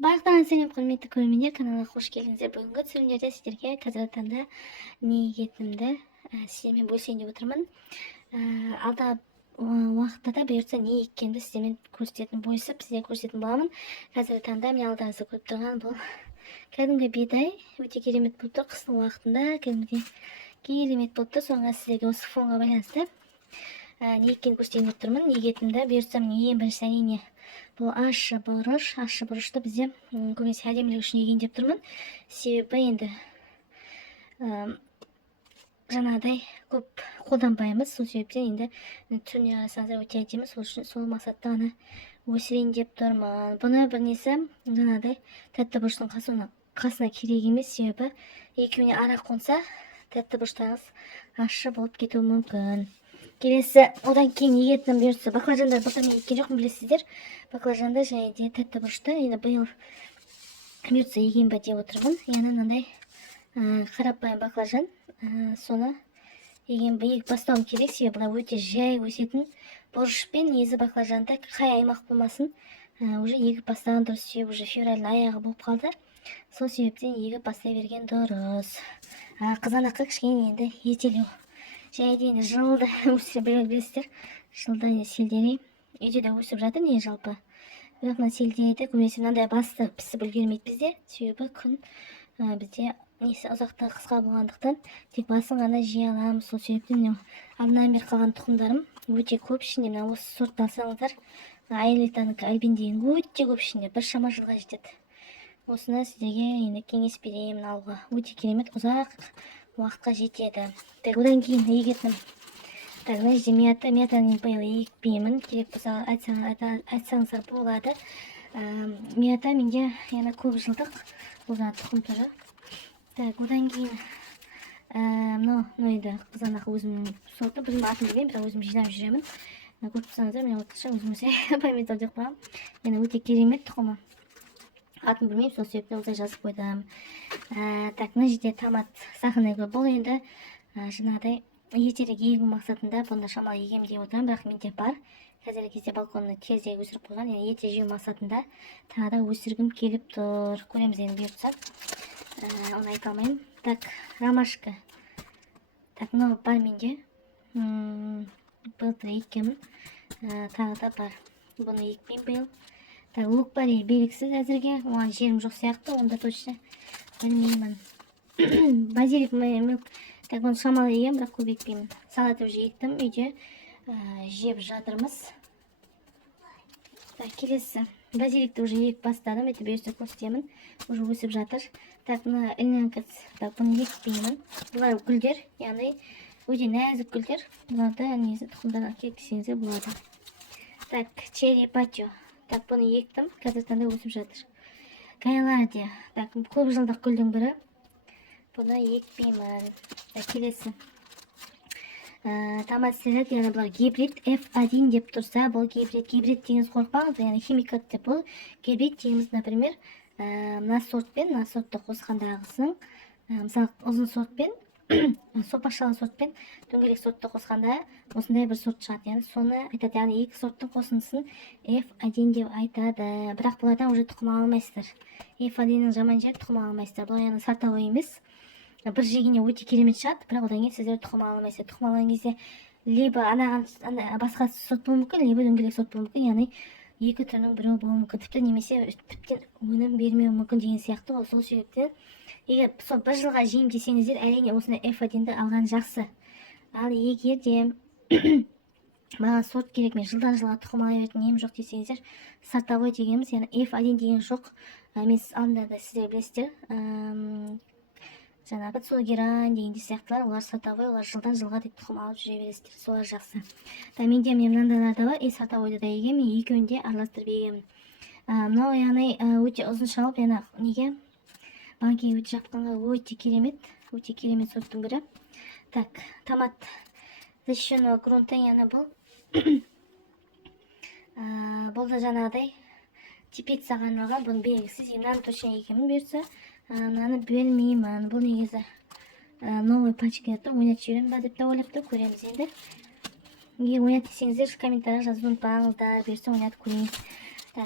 Барлықтарыңызға сәлем, құрметті көрермендер, каналға қош келдіңіздер. Бүгінгі түсірілімдерде сіздерге қазіргі таңда не егетінімді сіздермен бөлісейін деп отырмын. Алда уақытта да бұйыртса не еккенімді сіздермен көрсететін, бөлісіп сіздерге көрсететін боламын. Қазіргі таңда мен алдарыңызда көріп тұрған бұл кәдімгі бидай, өте керемет болып тұр. Қыстың уақытында кәдімгідей керемет болып тұр. Соңғы сіздерге осы фонға байланысты не еккенін көрсетейін деп тұрмын. Не егетінімді бұйыртса ең бірінші әрине бұл ащы бұрышты бізде көбінесе әдемілік үшін егейін деп тұрмын. Себебі енді жаңағыдай көп қолданбаймыз. Сол себептен енді түріне қарасаңыздар өте әдемі. Сол үшін сол мақсатта ғана өсірейін деп тұрмын. Бұны бір несі жаңағыдай тәтті бұрыштың қасына керек емес. Себебі екеуіне ара қонса тәтті бұрыштарыңыз ащы болып кетуі мүмкін. Келесі, одан кейін егетінім бұйыртса баклажандар былтыр мен еккен жоқпын, білесіздер. Баклажандар және де тәтті бұрышты енді биыл бұйыртса егейін бе деп отырмын. Яғни мынандай қарапайым баклажан, соны егейін бе, егіп бастауым керек. Себебі бұлар өте жай өсетін бұрышпен негізі баклажанды қай аймақ болмасын уже егіп бастаған дұрыс. Себебі уже февральдың аяғы болып қалды. Сол себептен егіп бастай берген дұрыс. Қызанаққа кішкене енді ертелеу. Және де енді жылда өсіп білесіздер, жылда селдері үйде де өсіп жатыр не жалпы. Бірақ мына селдерді көбінесе мынандай басты пісіп үлгермейді бізде. Себебі күн бізде несі ұзақтығы қысқа болғандықтан тек басын ғана жей аламыз. Сол себептен мынау алдынан бері қалған тұқымдарым өте көп. Ішінде мына осы сортты алсаңыздар, айлетанікі альбин деген өте көп ішінде, біршама жылға жетеді. Осыны сіздерге енді кеңес беремін алуға. Өте керемет, ұзақ уақытқа жетеді. Одан кейін егетінім. Мына жерде мятаны биыл екпеймін. Керек болса айтсаңыздар болады. Мята менде яғни көп жылдық ұзақ тұқым түрі. Одан кейін мынау енді қызанақ өзімнің сорты, білмеймін атын білмеймін, бірақ өзім жинап жүремін. Көріп тұрсаңыздар, мен орташа өзім помидор деп қоямын. Яғни өте керемет тұқымы. Атын білмеймін, сол себептен осылай жазып қойдым. Мына жерде томат сахарный көп. Бұл енді жаңағыдай ертерек егу мақсатында бұны шамалы егем деп отырмын, бірақ менде бар. Қазіргі кезде балконны тезірек өсіріп қойған, яғни ерте жеу мақсатында тағы да өсіргім келіп тұр. Көреміз енді бұйыртса. Оны айта алмаймын. Ромашка. Мынау бар менде. Былтыр еккенмін. Тағы да бар. Бұны екпеймін биыл. Лук бар, белгісіз әзірге. Оған жерім жоқ сияқты, онда точно білмеймін. Базилик мен оны шамалы егем, бірақ көп екпеймін. Салат уже ектім, үйде жеп жатырмыз. Келесі, базиликті уже егіп бастадым, әйтеуір бұйыртса көрсетемін. Уже өсіп жатыр. Мына ілніңкіс, бұны екпеймін. Бұлар гүлдер, яғни өте нәзік гүлдер. Бұларды негізі тұқымдан әкеліп десеңіздер болады. Черри патио. Бұны ектім, қазір таңда өсіп жатыр. Гайлардия. Көп жылдық гүлдің бірі. Бұны екпеймін. Келесі. Томат селед, яғни бұлар гибрид F1 деп тұрса, бұл гибрид. Гибрид дегеніз қорықпаңыз, яғни химикат деп бұл. Гибрид дегеніз, например, мына сортпен, мына сортты қосқандағысының, мысалы ұзын сортпен, сопақшалы сортпен дөңгелек сортты қосқанда осындай бір сорт шығады. Яғни соны айтады, яғни екі сорттың қосындысын F1 деп айтады. Бірақ бұлардан уже тұқым алмайсыздар. F1-ның жаман жері тұқым алмайсыздар. Бұл яғни сортовой емес. Бір жегенде өте керемет шығады, бірақ одан кейін сіздер тұқым алмайсыздар. Тұқым алған кезде либо басқа сорт болуы мүмкін, либо дөңгелек сорт болуы мүмкін. Яғни екі түрінің біреу болуы мүмкін, тіпті немесе тіптен өнім бермеуі мүмкін деген сияқты. Сол себептен егер сол бір жылға жеймін десеңіздер, әрине осындай F1-ді алған жақсы. Ал егер де маған сорт керек, мен жылдан жылға тұқым ала беретін нем жоқ десеңіздер, сортовой дегеніміз, яғни F1 деген жоқ. Мен анда да сіздер білесіздер, жаңағы цугерань деген сияқтылар, олар сортовой, олар жылдан жылға деп тұқым алып жүре бересіздер, солар жақсы. Менде мынандайлар да бар, сортовойды да егемін, екеуін де араластырып егемін. Мынау яғни өте ұзын шалып, яғни неге банкеге өте жапқанға өте керемет сорттың бірі. Томат защищенного грунта, яғни бұл да жаңағыдай теплицаға арналған, бұны белгісіз, мынаны точно егемін бұйыртса. Мынаны білмеймін. Бұл негізі новый пачка еді, ойнатып жүремін ба деп те ойлап тұр, көреміз енді. Егер ойнат десеңіздер, комментария жазып ұмытпаңыздар, бұйыртса ойнатып көрейін.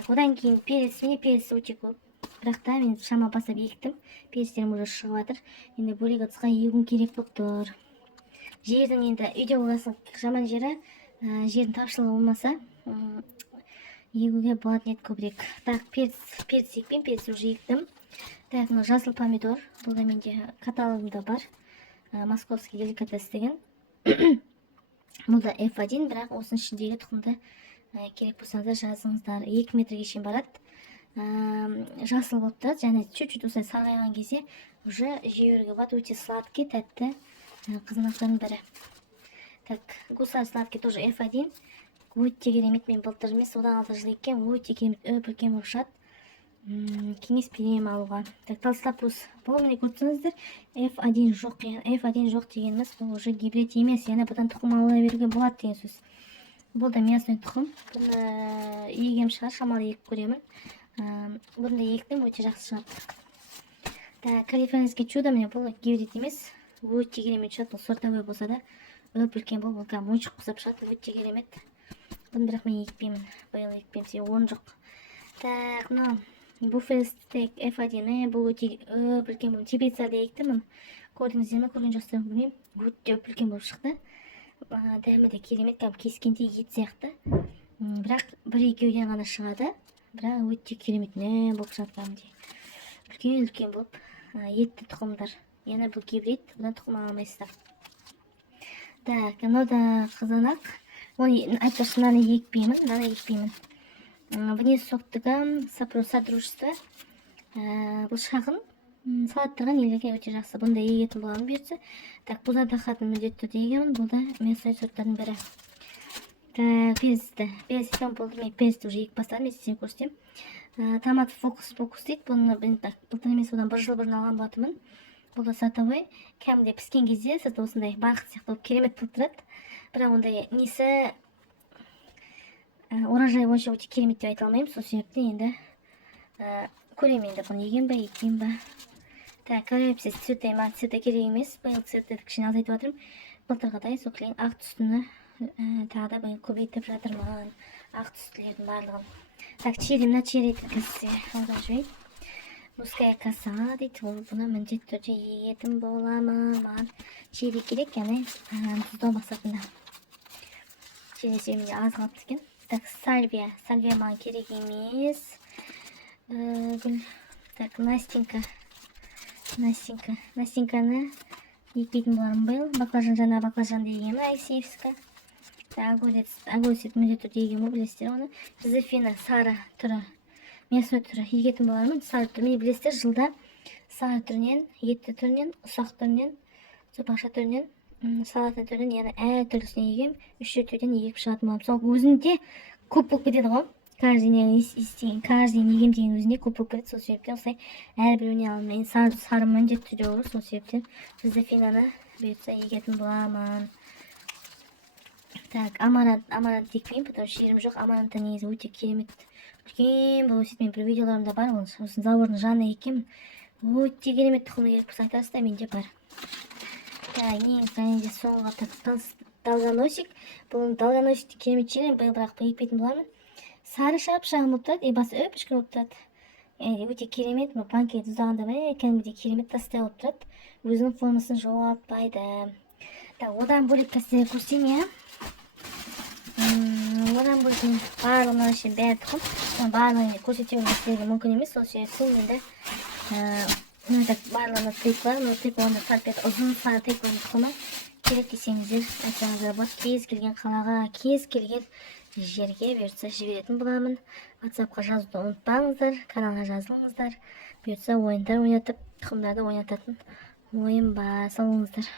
Одан кейін перец, міне перец өте көп. бірақ та мен шама басып ектім. Перістерім уже шығып жатыр. Енді бөлек ыдысқа егуім керек болып тұр. Жердің енді үйде болғасын жаман жері, жердің тапшылығы болмаса, егуге болатын еді көбірек. Так, перец екпеймін, перец уже ектім. Так, мына жасыл помидор, бұл да менде каталогымда бар. Московский деликатес деген. Бұл да F1, бірақ осының ішіндегі тұқымды керек болсаңыздар жазыңыздар. 2 метрге шейін барады. Жасыл болып тұрады, және чуть-чуть осылай сарғайған кезде уже жеуге болады. Өте сладкий, тәтті қызанақтардың бірі. Так, гусар сладкий тоже F1. Өте керемет, мен былтыр емес, одан 6 жыл еккен, өте керемет, үлкен болып шығады. Кеңес беремін алуға. Так, толстопуз. Бұл міне көрсеңіздер, F1 жоқ дегеніміз, бұл уже гибрид емес, яғни бұдан тұқым ала беруге болады деген сөз. Бұл да местный тұқым. Бұны егем шығар, шамалы егіп көремін. Бұны да ектім, өте жақсы шығады. Так, калифорнийский чудо, міне бұл гибрид емес, өте керемет шығады. Бұл сортовой болса да, үлкен бұл ойыншық құсап шығады, өте керемет. Бұны бірақ мен екпеймін, биыл екпеймін, себебі орын жоқ. Так, мынау буффало стейк F1, бұл өте үлкен болып, теплицада ектім. Көрдіңіздер ме, көрген жоқсыздар білмеймін, өте үлкен болып шықты. Дәмі де керемет, кескенде ет сияқты. Бірақ бір-екеуден ғана шығады, бірақ өте керемет болып шығады кәдімгідей. Үлкен болып, етті тұқымдар. Яғни бұл гибрид, бұдан тұқым ала алмайсыздар. Так, мынау да қызанақ. Оны айтпақшы, мынаны екпеймін. Внес соқтығы содружество. Бұл шағын салаттырған елерге өте жақсы. Бұнда егетін боламын берді. Так, бұл да дақатын міндетті егемін. Бұл да местный сорттардың бірі. Так, пересті болды. Мен пересті уже егіп бастадым, мен сізден көрсетем. Томат фокус дейді. Бұны бұлтын емес, одан бір жыл бұрын алған болатынмын. Бұл да сортовой. Кәмінде піскен кезде сізді осындай бақыт сияқты керемет болып тұрады. Бірақ ондай несі урожай бойынша өте керемет деп айта алмаймын. Сол себептен енді көремін, енді бұны егем ба, екпеймін ба. Так, коллапсис цветы керек емес. Биыл цветті кішкене азайтып жатырмын. Былтырғыдай сол кілең ақ түстіні тағы да биыл көбейтіп жатырмын. Ақ түстілердің барлығын. Так, мына черри кәсі алған жібейді. Муская коса дейді, бұны міндетті түрде егетін боламын. Маған черри керек, яғни тұздау мақсатында. Черри себебінде аз қалып түскен. Так, сальвия маған керек емес. Так, Настеньканы екпейтін боларым биыл. Баклажанды егемін, Алексеевска. Огурец міндетті түрде егемін, білесіздер оны. Жозефина сары түрі, местный түрі егетін болармын. Сары түрі, мені білесіздер, жылда сары түрінен, етті түрінен, ұсақ түрінен, сопақша түрінен, салатный түрінен, яғни әр түрлісіне егем, 3 түрден егіп шығатын боламын. Сол өзінде көп болып кетеді ғой. Каждый егем деген өзінде көп болып кетеді. Сол себептен осылай әрбіреуіне алмайын. Сары міндетті түрде olur. Сол себептен Жозефинаны бұйыртса егетін боламын. Так, амарант екпеймін, потому что жерім жоқ. Амаранты негізі өте керемет. Үлкен бұл өсет, мен бір видеоларымда бар, осын заводың жанына екемін. Өте керемет тұқымы керек болса айтасыздар, менде бар. Так, негізі соңғы долгоносик. Бұл долгоносикті керемет жерім, биыл бірақ екпейтін боламын. Сары шығып шағын болып тұрады, басы өпішкір болып тұрады. Өте керемет, панкейт ұздағанда кәдімгідей керемет тастай болып тұрады. Өзінің формасын жоғалтпайды. Одан бөлек кәстерге көрсетейін. Одан бөлек барлығынан үшін бәрі тұқым. Барлығын көрсетемін кәстерге мүмкін емес. Сол себептен енді барлығына тейкалар. Тейкаларында сарпет ұзын сары тейкалардың тұқымы керек десеңіздер, айтсаңыздар болады. Кез келген қалаға, кез келген жерге бұйыртса жіберетін боламын. WhatsApp-қа жазуды ұмытпаңыздар, каналға жазылыңыздар. Бұйыртса ойындар ойнатып, тұқымдарды ойнататын ойын бар. Сау болыңыздар.